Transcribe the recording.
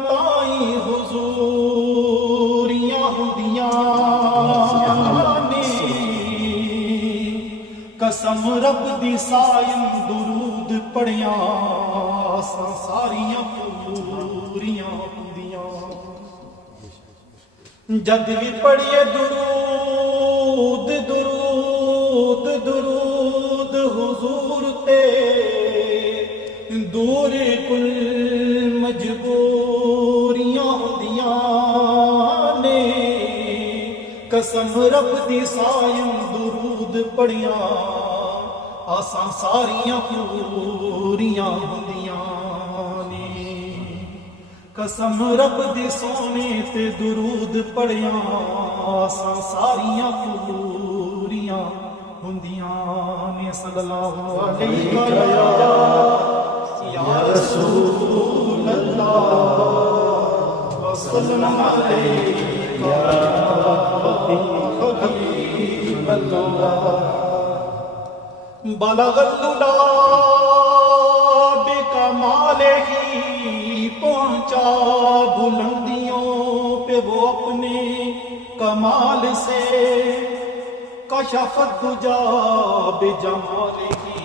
تائیں حضوریاں ہندیاں نے قسم رب دی سائن درود پڑھیاں ساریاں پوریاں ہندیاں جد بھی پڑھیے درود درود درود حضور تے دور کل مجبوریاں ہندیاں نے قسم رب دی سائن درود پڑھیاں آساں ساریاں پوریاں ہندیاں نے قسم رب دی سونے تے درود پڑھیاں آساں ساریاں پوریاں ہندیاں نے صلی اللہ علیہ یا رسول اللہ وسلم علیہ یا حبیب اللہ بلغ العلا بکمالہ پہنچا بلندیوں پہ وہ اپنے کمال سے کشف الدجا بجمالہ